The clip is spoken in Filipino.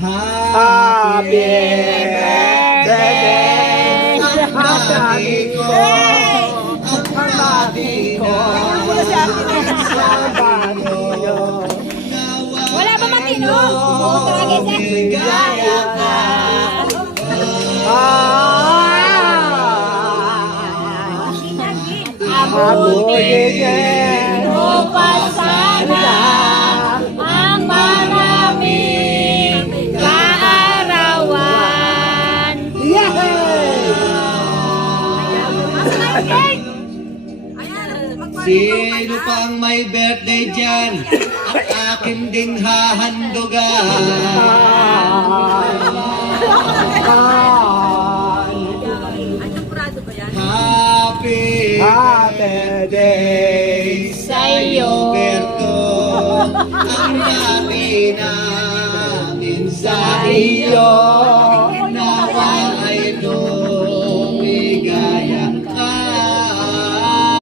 Happy birthday! Ang dami ko! Ang dami ko! Wala pa matino? Puto lagi siya. Ligaya ka! Abutin mo pa sana ang maraming kaarawan. Sino pang may birthday dyan? Ang akin ding hahandugan. Happy day sa'yo, Berto. Ang dami namin sa iyo.